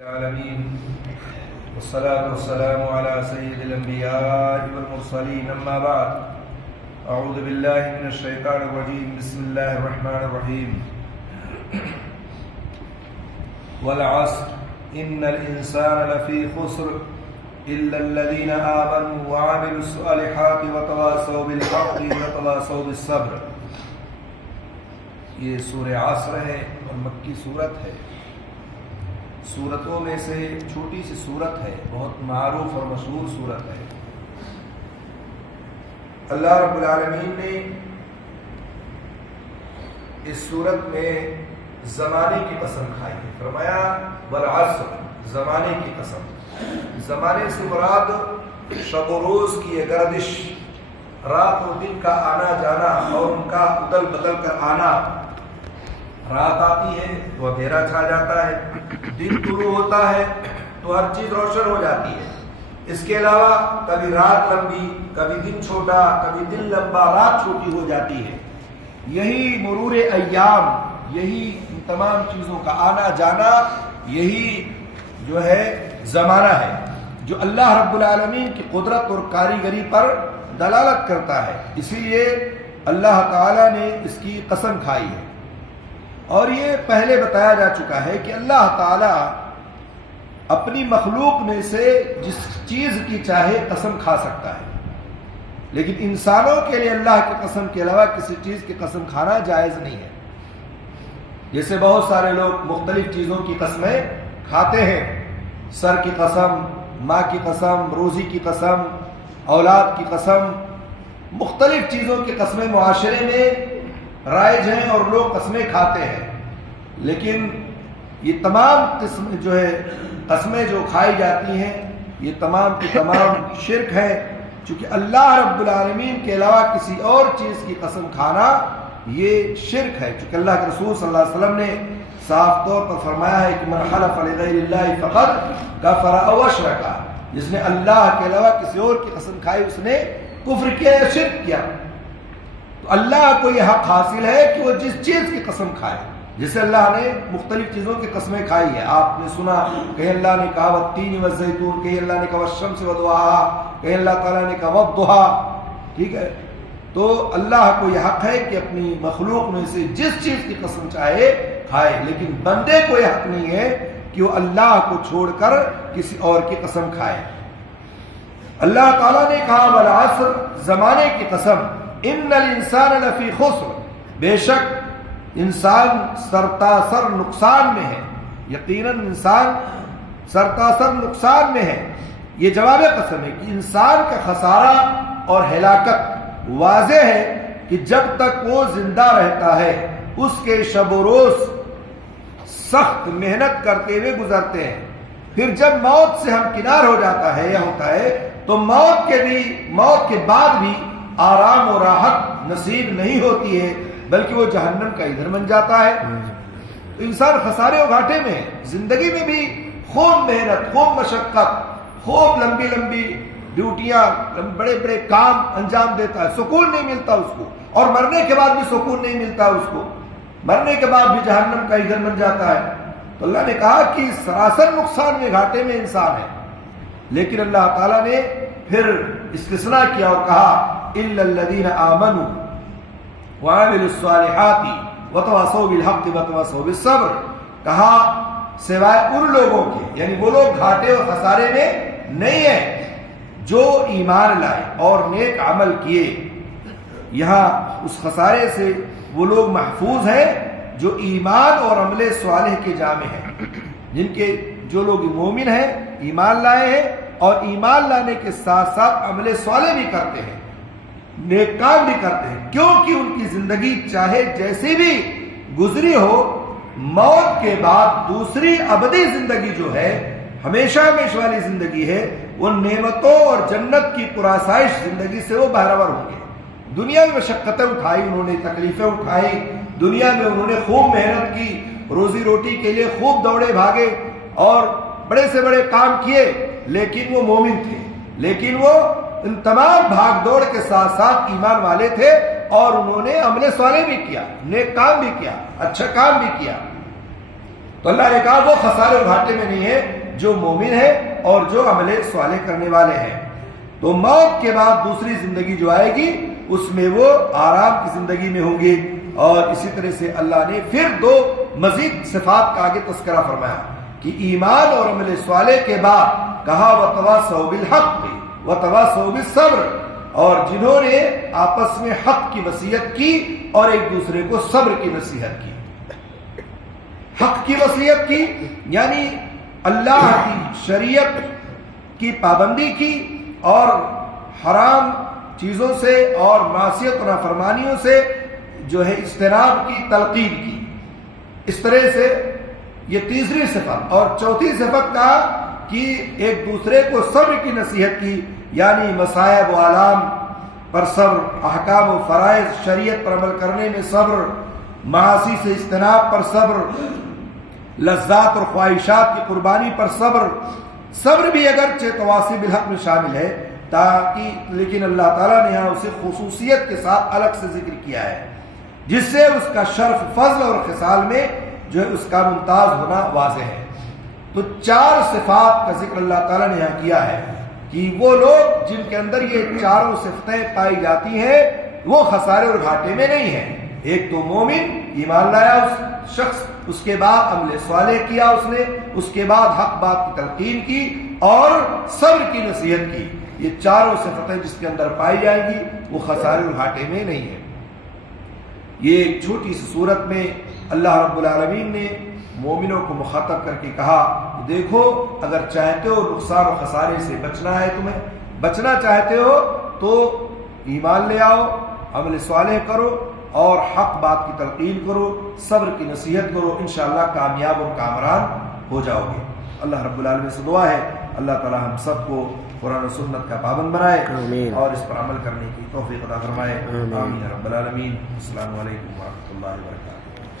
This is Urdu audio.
العالمين والصلاة والسلام على سيد الأنبياء والمرسلين أما بعد أعوذ بالله من الشيطان الرجيم بسم الله الرحمن الرحيم والعصر إن الإنسان لفي خسر إلا الذين آمنوا وعملوا الصالحات وتواصوا بالحق وتواصوا بالصبر. یہ سورہ عصر ہے اور مکی سورت ہے. سورتوں میں سے چھوٹی سی سورت ہے, بہت معروف اور مشہور سورت ہے. اللہ رب العالمین نے اس سورت میں زمانے کی قسم کھائی ہے. فرمایا والعصر, زمانے کی قسم. زمانے سے مراد شب و روز کی یہ گردش, رات اور دن کا آنا جانا اور ان کا ادل بدل کر آنا. رات آتی ہے تو اندھیرا چھا جاتا ہے, دن طلوع ہوتا ہے تو ہر چیز روشن ہو جاتی ہے. اس کے علاوہ کبھی رات لمبی, کبھی دن چھوٹا, کبھی دن لمبا, رات چھوٹی ہو جاتی ہے. یہی مرور ایام, یہی ان تمام چیزوں کا آنا جانا, یہی جو ہے زمانہ ہے جو اللہ رب العالمین کی قدرت اور کاریگری پر دلالت کرتا ہے. اسی لیے اللہ تعالیٰ نے اس کی قسم کھائی ہے. اور یہ پہلے بتایا جا چکا ہے کہ اللہ تعالیٰ اپنی مخلوق میں سے جس چیز کی چاہے قسم کھا سکتا ہے, لیکن انسانوں کے لیے اللہ کی قسم کے علاوہ کسی چیز کی قسم کھانا جائز نہیں ہے. جیسے بہت سارے لوگ مختلف چیزوں کی قسمیں کھاتے ہیں. سر کی قسم, ماں کی قسم, روزی کی قسم, اولاد کی قسم, مختلف چیزوں کی قسمیں معاشرے میں رائج ہیں اور لوگ قسمیں کھاتے ہیں. لیکن یہ تمام قسمیں جو کھائی جاتی ہیں یہ تمام کی تمام شرک ہے, چونکہ اللہ رب العالمین کے علاوہ کسی اور چیز کی قسم کھانا یہ شرک ہے. چونکہ اللہ کے رسول صلی اللہ علیہ وسلم نے صاف طور پر فرمایا ہے کہ من حلف لغیر اللہ فقد کفر او اشرک, جس نے اللہ کے علاوہ کسی اور کی قسم کھائی اس نے کفر کیا یا شرک کیا. تو اللہ کو یہ حق حاصل ہے کہ وہ جس چیز کی قسم کھائے. جسے اللہ نے مختلف چیزوں کی قسمیں کھائی ہے. آپ نے سنا کہیں اللہ نے کہا والتین والزیتون, کہیں اللہ نے کہا والشمس وضحاها, کہیں اللہ تعالیٰ نے کہا والضحى. ٹھیک ہے, تو اللہ کو یہ حق ہے کہ اپنی مخلوق میں سے جس چیز کی قسم چاہے کھائے, لیکن بندے کو یہ حق نہیں ہے کہ وہ اللہ کو چھوڑ کر کسی اور کی قسم کھائے. اللہ تعالیٰ نے کہا والعصر, زمانے کی قسم. ان الانسان لفی خسر, بے شک انسان سرتاسر نقصان میں ہے. یقیناً انسان سرتاسر نقصان میں ہے. یہ جواب قسم ہے کہ انسان کا خسارہ اور ہلاکت واضح ہے کہ جب تک وہ زندہ رہتا ہے اس کے شب و روز سخت محنت کرتے ہوئے گزرتے ہیں. پھر جب موت سے ہمکنار ہو جاتا ہے یا ہوتا ہے تو موت کے بعد بھی آرام و راحت نصیب نہیں ہوتی ہے, بلکہ وہ جہنم کا ایندھن بن جاتا ہے. تو انسان خسارے و گھاٹے میں ہے. زندگی میں بھی خوب محنت, خوب مشقت, خوب لمبی لمبی ڈیوٹیاں, بڑے بڑے کام انجام دیتا ہے, سکون نہیں ملتا اس کو, اور مرنے کے بعد بھی سکون نہیں ملتا اس کو, مرنے کے بعد بھی جہنم کا ایندھن بن جاتا ہے. تو اللہ نے کہا کہ سراسر نقصان میں, گھاٹے میں انسان ہے. لیکن اللہ تعالیٰ نے پھر استثناء کیا اور کہا الا الذین آمنوا وعملوا الصالحات وتواصوا بالحق وتواصوا بالصبر. کہا سوائے ان لوگوں کے, یعنی وہ لوگ گھاٹے اور خسارے میں نہیں ہیں جو ایمان لائے اور نیک عمل کیے. یہاں اس خسارے سے وہ لوگ محفوظ ہیں جو ایمان اور عمل صالح کے جامع ہیں, جن کے جو لوگ مومن ہیں, ایمان لائے ہیں اور ایمان لانے کے ساتھ ساتھ عمل صالح بھی کرتے ہیں, نیک کام بھی کرتے ہیں. کیونکہ ان کی زندگی چاہے جیسی بھی گزری ہو, موت کے بعد دوسری ابدی زندگی جو ہے, ہمیشہ ہمیشہ والی زندگی ہے, وہ نعمتوں اور جنت کی پرآسائش زندگی سے وہ بہرور ہوں گے. دنیا میں مشقتیں اٹھائی انہوں نے, تکلیفیں اٹھائی, دنیا میں انہوں نے خوب محنت کی, روزی روٹی کے لیے خوب دوڑے بھاگے اور بڑے سے بڑے کام کیے, لیکن وہ مومن تھے. لیکن وہ ان تمام بھاگ دوڑ کے ساتھ ساتھ ایمان والے تھے اور انہوں نے عمل صالح بھی کیا, نیک کام بھی کیا, اچھا کام بھی کیا. تو اللہ نے کہا وہ خسارے اور گھاٹے میں نہیں ہے جو مومن ہے اور جو عمل صالح کرنے والے ہیں. تو موت کے بعد دوسری زندگی جو آئے گی اس میں وہ آرام کی زندگی میں ہوں گے. اور اسی طرح سے اللہ نے پھر دو مزید صفات کا آگے تذکرہ فرمایا کہ ایمان اور عمل صالح کے بعد کہا وَتَوَاصَوْا بِالْحَقِّ وَتَوَاصَوْا بِالصَّبْرِ، اور جنہوں نے آپس میں حق کی وصیت کی اور ایک دوسرے کو صبر کی نصیحت کی. حق کی وصیت کی یعنی اللہ کی شریعت کی پابندی کی اور حرام چیزوں سے اور معصیت و نافرمانیوں سے جو ہے اجتناب کی تلقین کی. اس طرح سے یہ تیسری صفت. اور چوتھی صفت کہا کہ ایک دوسرے کو صبر کی نصیحت کی، یعنی مصائب و آلام پر صبر، احکام و فرائض شریعت پر عمل کرنے میں صبر، معاصی سے اجتناب پر صبر، لذات اور خواہشات کی قربانی پر صبر. صبر بھی اگرچہ تواصی بالحق میں شامل ہے تاکہ، لیکن اللہ تعالیٰ نے یہاں اسے خصوصیت کے ساتھ الگ سے ذکر کیا ہے جس سے اس کا شرف فضل اور خصال میں جو ہے اس کا ممتاز ہونا واضح ہے. تو چار صفات کا ذکر اللہ تعالیٰ نے یہاں کیا ہے کہ وہ لوگ جن کے اندر یہ چاروں صفتیں پائی جاتی ہیں وہ خسارے اور گھاٹے میں نہیں ہیں. ایک تو مومن، ایمان لایا اس شخص، اس کے بعد عمل صالح کیا اس نے، اس کے بعد حق بات کی تلقین کی اور صبر کی نصیحت کی. یہ چاروں صفتیں جس کے اندر پائی جائیں گی وہ خسارے اور گھاٹے میں نہیں ہے. یہ ایک چھوٹی سی صورت میں اللہ رب العالمین نے مومنوں کو مخاطب کر کے کہا دیکھو اگر چاہتے ہو نقصان و خسارے سے بچنا ہے، تمہیں بچنا چاہتے ہو تو ایمان لے آؤ، عمل صالح کرو اور حق بات کی تلقین کرو، صبر کی نصیحت کرو، انشاءاللہ کامیاب اور کامران ہو جاؤ گے. اللہ رب العالمین سے دعا ہے اللہ تعالی ہم سب کو قرآن و سنت کا پابند بنائے اور اس پر عمل کرنے کی توفیق عطا فرمائے. آمین رب العالمین. السلام علیکم ورحمۃ اللہ وبرکاتہ.